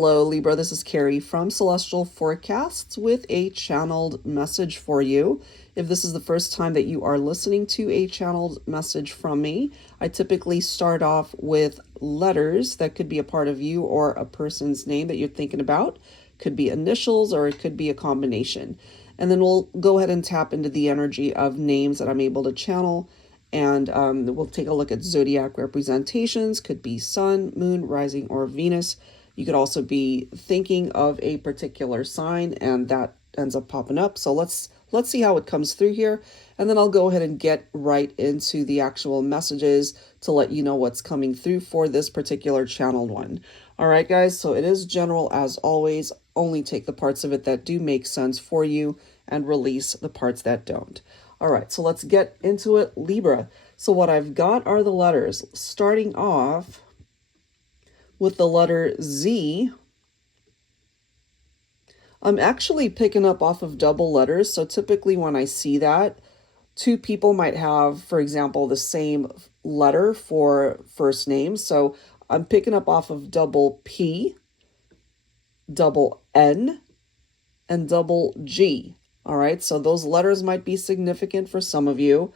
Hello, Libra. This is Carrie from Celestial Forecasts with a channeled message for you. If this is the first time that you are listening to a channeled message from me, I typically start off with letters that could be a part of you or a person's name that you're thinking about. Could be initials or it could be a combination. And then we'll go ahead and tap into the energy of names that I'm able to channel. And we'll take a look at zodiac representations. Could be sun, moon, rising, or Venus. You could also be thinking of a particular sign and that ends up popping up. So let's see how it comes through here. And then I'll go ahead and get right into the actual messages to let you know what's coming through for this particular channeled one. All right, guys, so it is general as always. Only take the parts of it that do make sense for you and release the parts that don't. All right, so let's get into it, Libra. So what I've got are the letters, starting off with the letter Z. I'm actually picking up off of double letters. So typically when I see that, two people might have, for example, the same letter for first names. So I'm picking up off of double P, double N, and double G. All right, so those letters might be significant for some of you.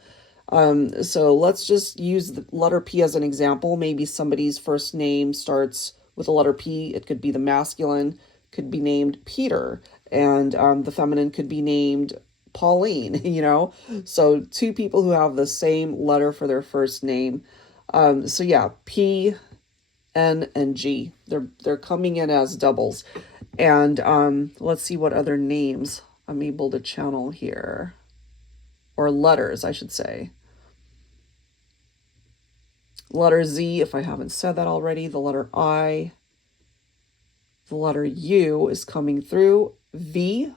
So let's just use the letter P as an example. Maybe somebody's first name starts with the letter P. It could be the masculine, could be named Peter, and the feminine could be named Pauline, you know? So two people who have the same letter for their first name. So yeah, P, N, and G. They're coming in as doubles. And let's see what other names I'm able to channel here. Or letters, I should say. Letter Z, if I haven't said that already. The letter I. The letter U is coming through. V.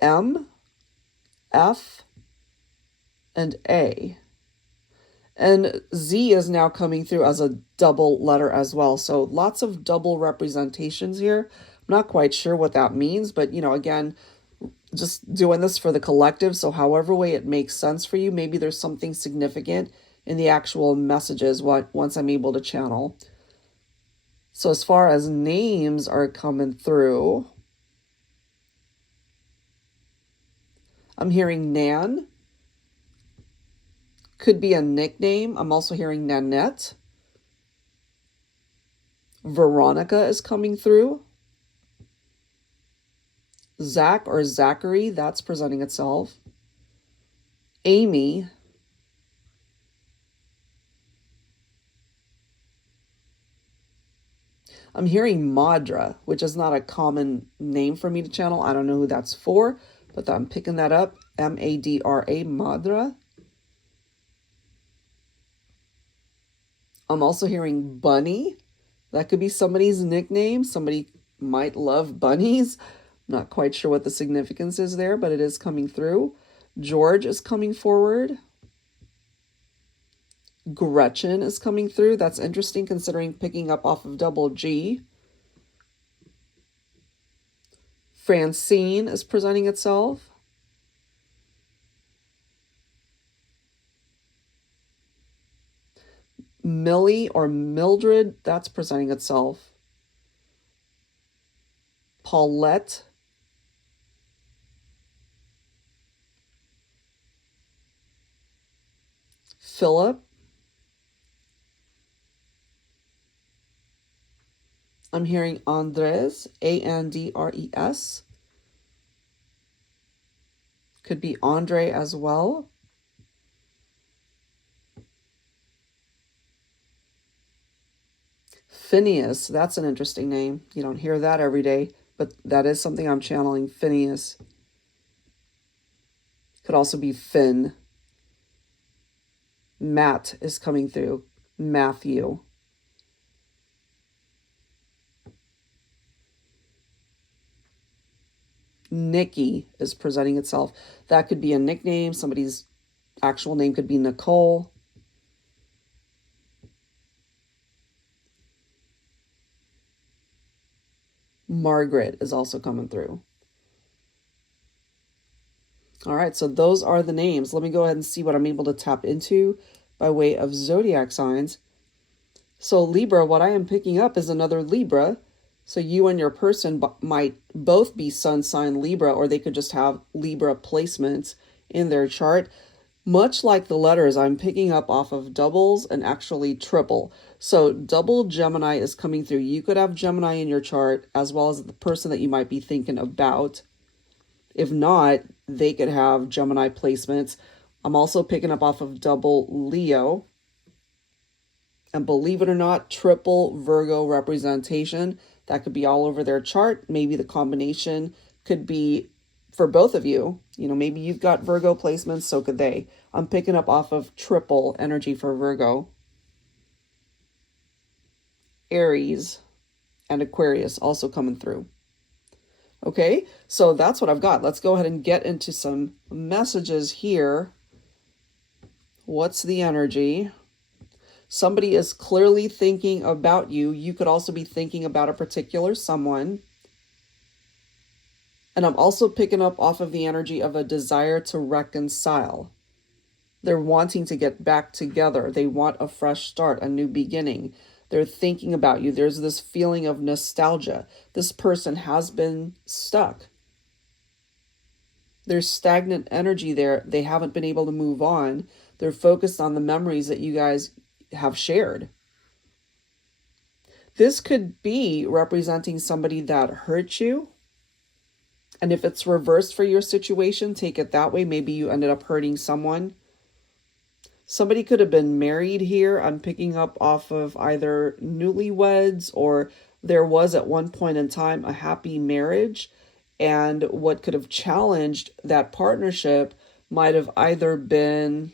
M. F. And A. And Z is now coming through as a double letter as well. So lots of double representations here. I'm not quite sure what that means, but, you know, again, just doing this for the collective. So however way it makes sense for you, maybe there's something significant in the actual messages once I'm able to channel. So as far as names are coming through, I'm hearing Nan. Could be a nickname. I'm also hearing Nanette. Veronica is coming through. Zach or Zachary, that's presenting itself. Amy. I'm hearing Madra, which is not a common name for me to channel. I don't know who that's for, but I'm picking that up. M-A-D-R-A, Madra. I'm also hearing Bunny. That could be somebody's nickname. Somebody might love bunnies. Not quite sure what the significance is there, but it is coming through. George is coming forward. Gretchen is coming through. That's interesting considering picking up off of double G. Francine is presenting itself. Millie or Mildred, that's presenting itself. Paulette. Philip. I'm hearing Andres, A-N-D-R-E-S. Could be Andre as well. Phineas, that's an interesting name. You don't hear that every day, but that is something I'm channeling, Phineas. Could also be Finn. Matt is coming through. Matthew. Nikki is presenting itself. That could be a nickname. Somebody's actual name could be Nicole. Margaret is also coming through. All right, so those are the names. Let me go ahead and see what I'm able to tap into by way of zodiac signs. So Libra, what I am picking up is another Libra. So you and your person might both be sun sign Libra, or they could just have Libra placements in their chart. Much like the letters, I'm picking up off of doubles and actually triple. So double Gemini is coming through. You could have Gemini in your chart as well as the person that you might be thinking about. If not, they could have Gemini placements. I'm also picking up off of double Leo. And believe it or not, triple Virgo representation. That could be all over their chart. Maybe the combination could be for both of you. You know, maybe you've got Virgo placements, so could they. I'm picking up off of triple energy for Virgo. Aries and Aquarius also coming through. Okay, so that's what I've got. Let's go ahead and get into some messages here. What's the energy? Somebody is clearly thinking about you. You could also be thinking about a particular someone. And I'm also picking up off of the energy of a desire to reconcile. They're wanting to get back together. They want a fresh start, a new beginning. They're thinking about you. There's this feeling of nostalgia. This person has been stuck. There's stagnant energy there. They haven't been able to move on. They're focused on the memories that you guys have shared. This could be representing somebody that hurt you. And if it's reversed for your situation, take it that way. Maybe you ended up hurting someone. Somebody could have been married here. I'm picking up off of either newlyweds, or there was at one point in time a happy marriage. And what could have challenged that partnership might have either been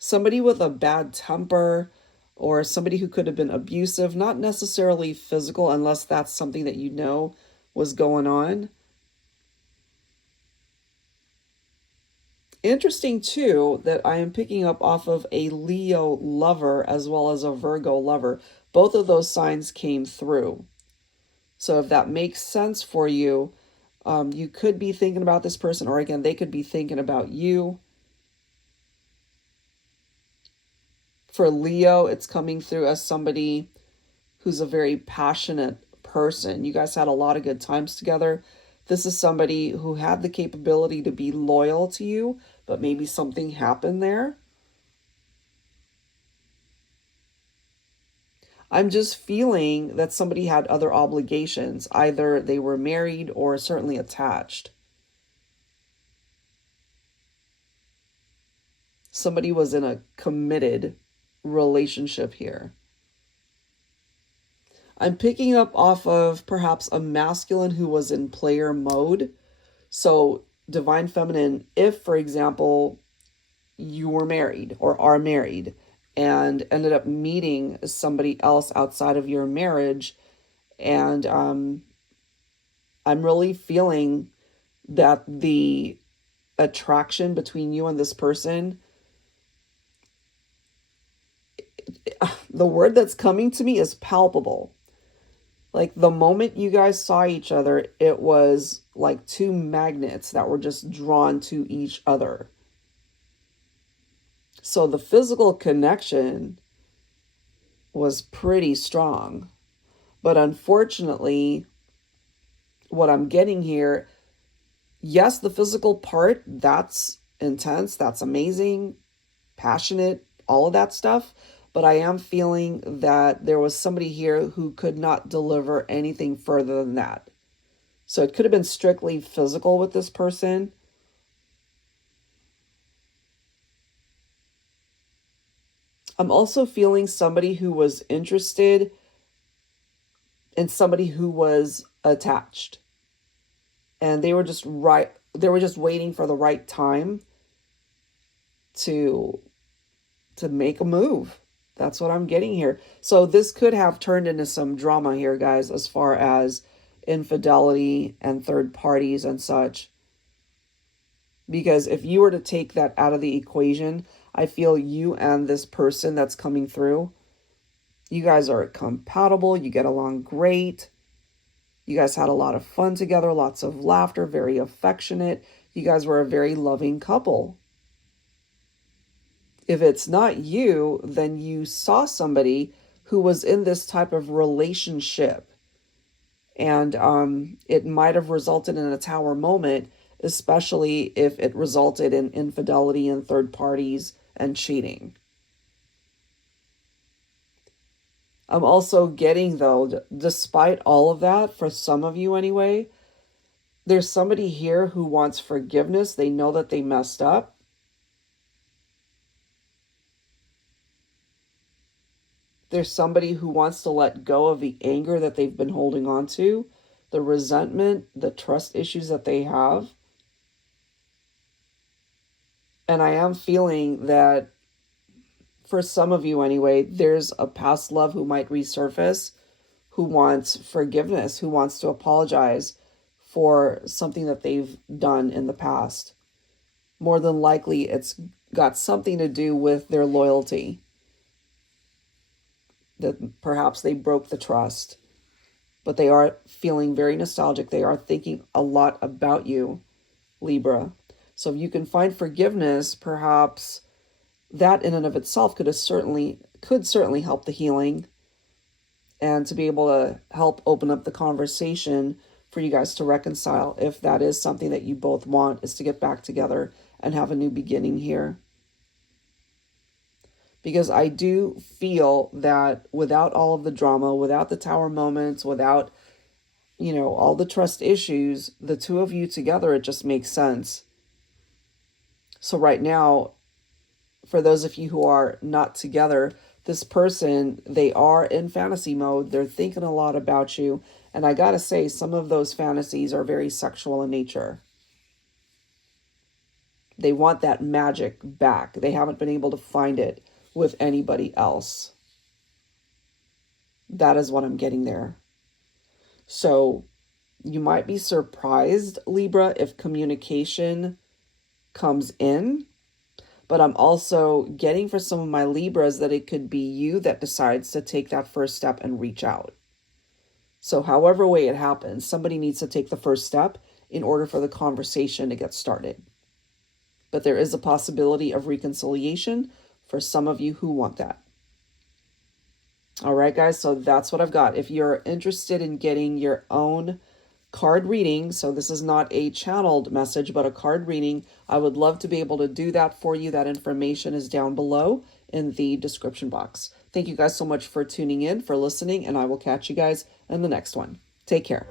somebody with a bad temper, or somebody who could have been abusive, not necessarily physical, unless that's something that you know was going on. Interesting too that I am picking up off of a Leo lover as well as a Virgo lover. Both of those signs came through. So if that makes sense for you, you could be thinking about this person, or again, they could be thinking about you. For Leo, it's coming through as somebody who's a very passionate person. You guys had a lot of good times together. This is somebody who had the capability to be loyal to you, but maybe something happened there. I'm just feeling that somebody had other obligations. Either they were married or certainly attached. Somebody was in a committed relationship here. I'm picking up off of perhaps a masculine who was in player mode. So divine feminine, if, for example, you were married or are married and ended up meeting somebody else outside of your marriage, and I'm really feeling that the attraction between you and this person, the word that's coming to me is palpable. Like the moment you guys saw each other, it was like two magnets that were just drawn to each other. So the physical connection was pretty strong. But unfortunately, what I'm getting here, yes, the physical part, that's intense, that's amazing, passionate, all of that stuff. But I am feeling that there was somebody here who could not deliver anything further than that. So it could have been strictly physical with this person. I'm also feeling somebody who was interested in somebody who was attached. And they were just waiting for the right time to make a move. That's what I'm getting here. So this could have turned into some drama here, guys, as far as infidelity and third parties and such. Because if you were to take that out of the equation, I feel you and this person that's coming through, you guys are compatible. You get along great. You guys had a lot of fun together, lots of laughter, very affectionate. You guys were a very loving couple. If it's not you, then you saw somebody who was in this type of relationship, and it might have resulted in a tower moment, especially if it resulted in infidelity and third parties and cheating. I'm also getting, though, despite all of that, for some of you anyway, there's somebody here who wants forgiveness. They know that they messed up. There's somebody who wants to let go of the anger that they've been holding on to, the resentment, the trust issues that they have. And I am feeling that for some of you anyway, there's a past love who might resurface, who wants forgiveness, who wants to apologize for something that they've done in the past. More than likely, it's got something to do with their loyalty, that perhaps they broke the trust, but they are feeling very nostalgic. They are thinking a lot about you, Libra. So if you can find forgiveness, perhaps that in and of itself could certainly help the healing, and to be able to help open up the conversation for you guys to reconcile, if that is something that you both want, is to get back together and have a new beginning here. Because I do feel that without all of the drama, without the tower moments, without, all the trust issues, the two of you together, it just makes sense. So right now, for those of you who are not together, this person, they are in fantasy mode. They're thinking a lot about you. And I gotta say, some of those fantasies are very sexual in nature. They want that magic back. They haven't been able to find it with anybody else. That is what I'm getting there. So you might be surprised, Libra, if communication comes in. But I'm also getting for some of my Libras that it could be you that decides to take that first step and reach out. So however way it happens, somebody needs to take the first step in order for the conversation to get started. But there is a possibility of reconciliation for some of you who want that. All right, guys, so that's what I've got. If you're interested in getting your own card reading, so this is not a channeled message, but a card reading, I would love to be able to do that for you. That information is down below in the description box. Thank you guys so much for tuning in, for listening, and I will catch you guys in the next one. Take care.